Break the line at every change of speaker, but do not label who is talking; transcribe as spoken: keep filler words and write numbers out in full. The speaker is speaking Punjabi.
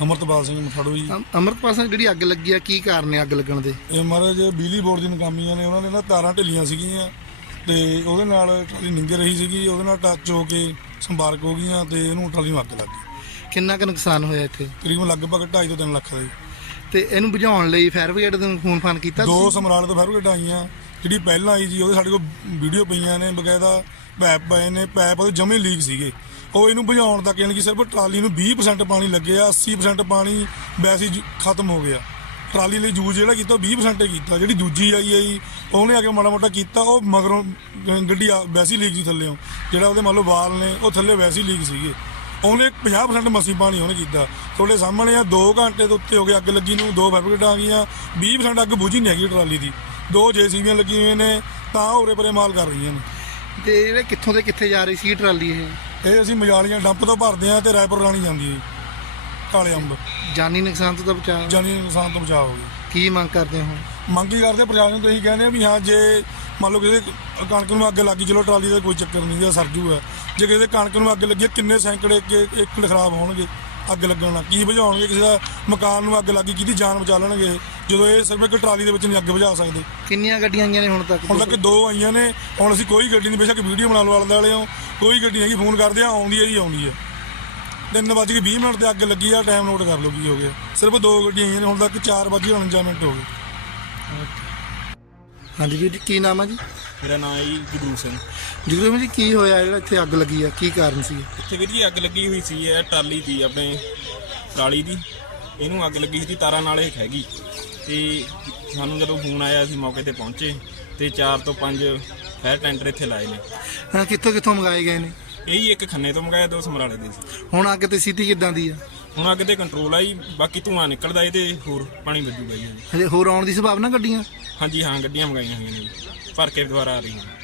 ਅਮਰਤਪਾਲ ਸਿੰਘ ਮਠਾੜੂ ਜੀ।
ਅਮ- ਅੰਮ੍ਰਿਤਪਾਲ ਸਿੰਘ ਜਿਹੜੀ ਅੱਗ ਲੱਗੀ ਆ ਕੀ ਕਾਰਨ ਹੈ ਅੱਗ ਲੱਗਣ ਦੇ?
ਇਹ ਮਹਾਰਾਜ ਬਿਜਲੀ ਬੋਰਡ ਦੀ ਨਾਕਾਮੀਆਂ ਨੇ, ਉਹਨਾਂ ਨੇ ਨਾ ਤਾਰਾਂ ਢਿੱਲੀਆਂ ਸੀਗੀਆਂ ਤੇ ਉਹਦੇ ਨਾਲ ਟਰਾਲੀ ਨਿੰਗੇ ਰਹੀ ਸੀਗੀ, ਉਹਦੇ ਨਾਲ ਟੱਚ ਹੋ ਕੇ ਸੰਪਰਕ ਹੋ ਗਈਆਂ ਤੇ ਇਹਨੂੰ ਟਰਾਲੀ ਨੂੰ ਅੱਗ ਲੱਗ ਗਈ।
ਕਿੰਨਾ ਕੁ ਨੁਕਸਾਨ ਹੋਇਆ ਇੱਥੇ?
ਤਕਰੀਬਨ ਲਗਭਗ ਢਾਈ ਤੋਂ ਤਿੰਨ ਲੱਖ ਦਾ ਜੀ।
ਤੇ ਇਹਨੂੰ ਬੁਝਾਉਣ ਲਈ ਫਾਇਰ ਬ੍ਰਿਗੇਡ ਨੂੰ ਫੋਨ ਫਾਨ ਕੀਤਾ
ਦੋ
ਤੁਸੀਂ?
ਸਮਰਾਲੇ ਤੋਂ ਫਾਇਰ ਬ੍ਰਿਗੇਡ ਆਈਆਂ, ਜਿਹੜੀ ਪਹਿਲਾਂ ਆਈ ਜੀ ਉਹਦੇ ਸਾਡੇ ਕੋਲ ਵੀਡੀਓ ਪਈਆਂ ਨੇ, ਬਕਾਇਦਾ ਪੈਪ ਪਏ ਨੇ, ਪੈਪ ਉਹਦੇ ਜਮੇ ਲੀਕ ਸੀਗੇ। ਉਹ ਇਹਨੂੰ ਬੁਝਾਉਣ ਤੱਕ ਯਾਨੀ ਕਿ ਸਿਰਫ ਟਰਾਲੀ ਨੂੰ ਵੀਹ ਪ੍ਰਸੈਂਟ ਪਾਣੀ ਲੱਗਿਆ, ਅੱਸੀ ਪ੍ਰਸੈਂਟ ਪਾਣੀ ਵੈਸੇ ਹੀ ਖਤਮ ਹੋ ਗਿਆ। ਟਰਾਲੀ ਲਈ ਯੂਜ਼ ਜਿਹੜਾ ਕੀਤਾ ਉਹ ਵੀਹ ਪ੍ਰਸੈਂਟ ਹੀ ਕੀਤਾ। ਜਿਹੜੀ ਦੂਜੀ ਆਈ ਆਈ ਉਹਨੇ ਆ ਕੇ ਮਾੜਾ ਮੋਟਾ ਕੀਤਾ, ਉਹ ਮਗਰੋਂ ਗੱਡੀ ਆ- ਵੈਸੇ ਹੀ ਲੀਕ ਸੀ ਥੱਲਿਓਂ, ਜਿਹੜਾ ਉਹਦੇ ਮੰਨ ਲਓ ਵਾਲ ਨੇ ਉਹ ਥੱਲੇ ਵੈਸੇ ਹੀ ਲੀਕ ਸੀਗੇ। ਉਹਨੇ ਪੰਜਾਹ ਪ੍ਰਸੈਂਟ ਮਸੀਂ ਪਾਣੀ ਉਹਨੇ ਕੀਤਾ। ਤੁਹਾਡੇ ਸਾਹਮਣੇ ਆ, ਦੋ ਘੰਟੇ ਤੋਂ ਉੱਤੇ ਹੋ ਗਏ ਅੱਗ ਲੱਗੀ ਨੂੰ, ਦੋ ਫਾਇਰ ਬ੍ਰਿਗੇਡਾਂ ਆ ਗਈਆਂ, ਵੀਹ ਪ੍ਰਸੈਂਟ ਅੱਗ ਬੁਝੀ ਨਹੀਂ ਹੈਗੀ ਟਰਾਲੀ ਦੀ। ਦੋ ਜੇਸੀਬੀਆਂ ਲੱਗੀਆਂ ਹੋਈਆਂ ਨੇ ਤਾਂ ਉਰੇ ਪਰੇ ਮਾਲ ਕਰ ਰਹੀਆਂ ਨੇ।
ਤੇ ਜਿਹੜੇ ਕਿੱਥੋਂ ਦੇ ਕਿੱਥੇ ਜਾ ਰਹੀ ਸੀ ਟਰਾਲੀ ਇਹ?
ਇਹ ਅਸੀਂ ਮਜਾਲੀਆਂ ਡੰਪ ਤੋਂ ਭਰਦੇ ਆ ਤੇ ਰਾਏਪੁਰ ਰਾਣੀ ਜਾਂਦੀ ਹੈ ਕਾਲੇ ਅੰਬ।
ਜਾਨੀ ਨੁਕਸਾਨ ਤੋਂ ਤਾਂ ਬਚਾਅ?
ਜਾਨੀ ਨੁਕਸਾਨ ਤੋਂ ਬਚਾਅ ਹੋ ਗਿਆ।
ਕੀ ਮੰਗ ਕਰਦੇ ਹੋ?
ਮੰਗ ਹੀ ਕਰਦੇ ਪ੍ਰਸ਼ਾਸਨ ਤੋਂ, ਇਹੀ ਕਹਿੰਦੇ ਆ ਵੀ ਹਾਂ ਜੇ ਮੰਨ ਲਓ ਕਿਸੇ ਕਣਕ ਨੂੰ ਅੱਗ ਲੱਗੀ, ਚਲੋ ਟਰਾਲੀ ਦਾ ਕੋਈ ਚੱਕਰ ਨਹੀਂ ਗਾ, ਸਰਜੂ ਹੈ। ਜੇ ਕਿਸੇ ਕਣਕ ਨੂੰ ਅੱਗ ਲੱਗੀ, ਕਿੰਨੇ ਸੈਂਕੜੇ ਕੇ ਏਕੜ ਖਰਾਬ ਹੋਣਗੇ ਅੱਗ ਲੱਗਣ ਨਾਲ। ਕੀ ਬੁਝਾਉਣਗੇ? ਕਿਸੇ ਦਾ ਮਕਾਨ ਨੂੰ ਅੱਗ ਲੱਗੀ, ਕਿਹਦੀ ਜਾਨ ਬਚਾ ਲੈਣਗੇ ਜਦੋਂ ਇਹ ਸਿਰਫ ਇੱਕ ਟਰਾਲੀ ਦੇ ਵਿੱਚ ਨਹੀਂ ਅੱਗ ਬੁਝਾ ਸਕਦੇ।
ਕਿੰਨੀਆਂ ਗੱਡੀਆਂ ਆਈਆਂ ਨੇ ਹੁਣ ਤੱਕ?
ਹੁਣ ਤੱਕ ਦੋ ਆਈਆਂ ਨੇ। ਹੁਣ ਅਸੀਂ ਕੋਈ ਗੱਡੀ ਨਹੀਂ, ਬੇਸ਼ੱਕ ਵੀਡੀਓ ਬਣਾ ਲਓ ਆਲੇ ਦੁਆਲੇ ਹੋ, ਕੋਈ ਗੱਡੀ ਨਹੀਂ ਹੈਗੀ। ਫੋਨ ਕਰਦੇ ਆ, ਆਉਂਦੀ ਹੈ ਜੀ ਆਉਂਦੀ ਹੈ। ਤਿੰਨ ਵੱਜ ਕੇ ਵੀਹ ਮਿੰਟ ਤੇ ਅੱਗ ਲੱਗੀ ਆ, ਟਾਈਮ ਨੋਟ ਕਰ ਲਓ ਕੀ ਹੋ ਗਿਆ। ਸਿਰਫ ਦੋ ਗੱਡੀਆਂ ਆਈਆਂ ਨੇ, ਹੁਣ ਤੱਕ ਚਾਰ ਵੱਜ ਕੇ ਉਣੰਜਾ ਮਿੰਟ ਹੋ ਗਏ।
ਹਾਂਜੀ ਵੀਰ ਜੀ, ਕੀ ਨਾਮ ਆ ਜੀ?
ਮੇਰਾ ਨਾਮ ਹੈ ਜੀ ਜਗਰੂ ਸਿੰਘ।
ਜਗਰੂ ਜੀ, ਕੀ ਹੋਇਆ ਜਿਹੜਾ ਇੱਥੇ ਅੱਗ ਲੱਗੀ ਆ, ਕੀ ਕਾਰਨ ਸੀ?
ਇੱਥੇ ਵੀਰ ਜੀ ਅੱਗ ਲੱਗੀ ਹੋਈ ਸੀ, ਇਹ ਟਰਾਲੀ ਦੀ ਆਪਣੇ ਪਰਾਲੀ ਦੀ, ਇਹਨੂੰ ਅੱਗ ਲੱਗੀ ਸੀ, ਤਾਰਾਂ ਨਾਲ ਇਹ ਖਹਿ ਗਈ। ਤੇ ਸਾਨੂੰ ਜਦੋਂ ਫੋਨ ਆਇਆ ਅਸੀਂ ਮੌਕੇ ਤੇ ਪਹੁੰਚੇ ਤੇ ਚਾਰ ਤੋਂ ਪੰਜ ਫਾਇਰ ਟੈਂਡਰ ਇੱਥੇ ਲਾਏ ਨੇ।
ਹਾਂ, ਕਿੱਥੋਂ ਕਿੱਥੋਂ ਮੰਗਾਏ ਗਏ ਨੇ?
ਇਹ ਹੀ ਇੱਕ ਖੰਨੇ ਤੋਂ ਮੰਗਾਇਆ, ਦੋ ਸਮਰਾਲੇ ਦੇ ਸੀ।
ਹੁਣ ਅੱਗ ਤੇ ਸਥਿਤੀ ਕਿੱਦਾਂ ਦੀ ਆ?
ਹੁਣ ਅੱਗ ਤੇ ਕੰਟਰੋਲ ਆਈ, ਬਾਕੀ ਧੂੰਆਂ ਨਿਕਲਦਾ ਇਹ ਤੇ ਹੋਰ ਪਾਣੀ ਵੱਜੂਗਾ ਜੀ।
ਹਜੇ ਹੋਰ ਆਉਣ ਦੀ ਸੰਭਾਵਨਾ ਗੱਡੀਆਂ?
ਹਾਂਜੀ ਹਾਂ, ਗੱਡੀਆਂ ਮੰਗਾਈਆਂ ਹੋਈਆਂ ਨੇ ਜੀ, ਭਰ ਕੇ ਦੁਬਾਰਾ ਆ ਰਹੀਆਂ।